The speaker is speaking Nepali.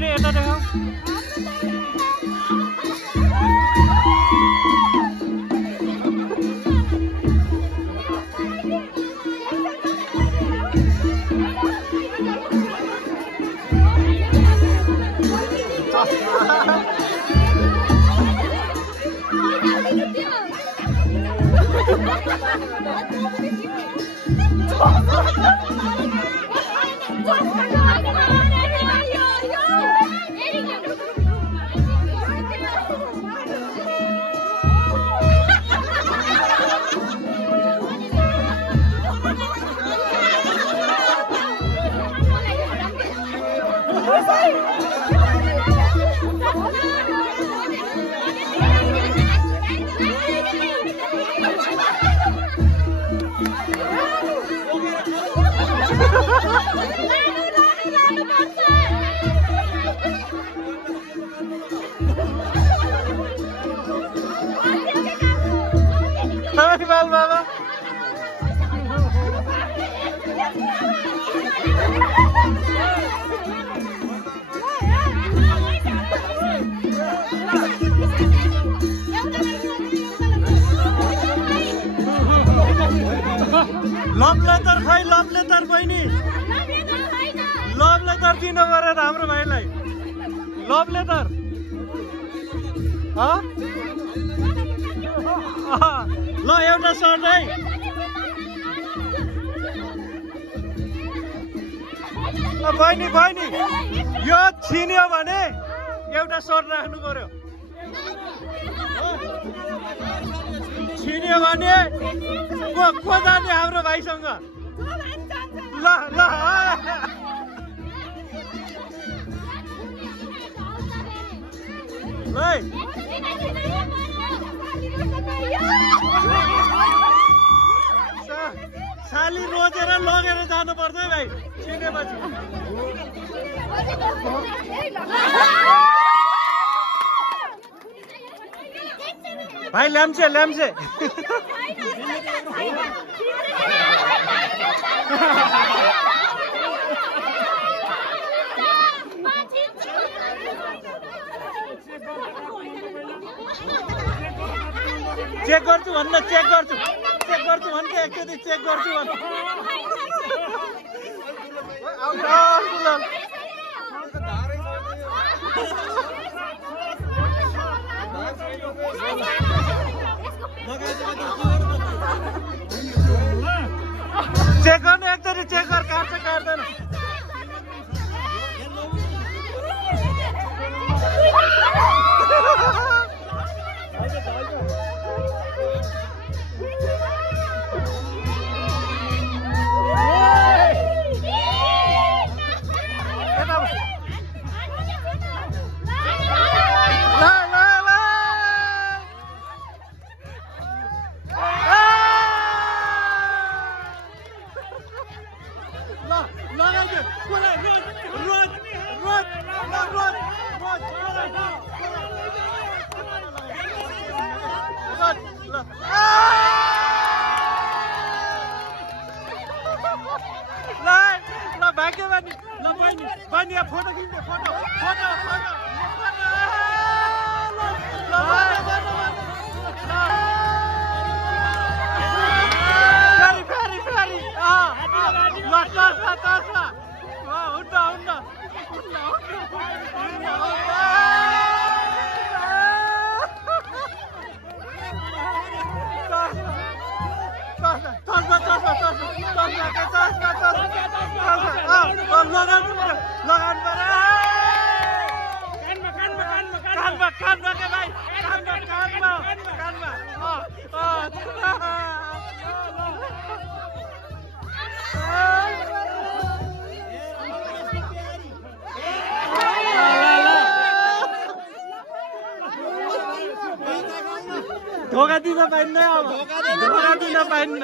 बहिनी यता देखाऊ बाबा लभ लेटर खै लभ लेटर बहिनी लभ लेटर दिनु गरेर हाम्रो भाइलाई लभ लेटर ल एउटा सर्ट है बहिनी बहिनी यो छिन्यो भने एउटा सर्ट राख्नु पर्यो छिन्यो भने को जाने हाम्रो भाइसँग ल ल साली रोजेर लगेर जानु पर्छ है भाइ छिनेपछि भाइ ल्याम्चे ल्याम्चे चेक गर्छु भन्न चेक गर्छु भन्छ एकचोटि चेक गर्छु भन्न चेक गर्नु एकचोटि चेक गर काट्छ काट्दैन भाग्यवानी ल बहिनी फोटो खिच्ने फोटो फोटो फोटो फेरि फेरि ल टस्ला टस्ला हुन्न हुन्न कानमा के भाइ कानमा धोका दिन पाइन्न अब धोका दिन पाइन्न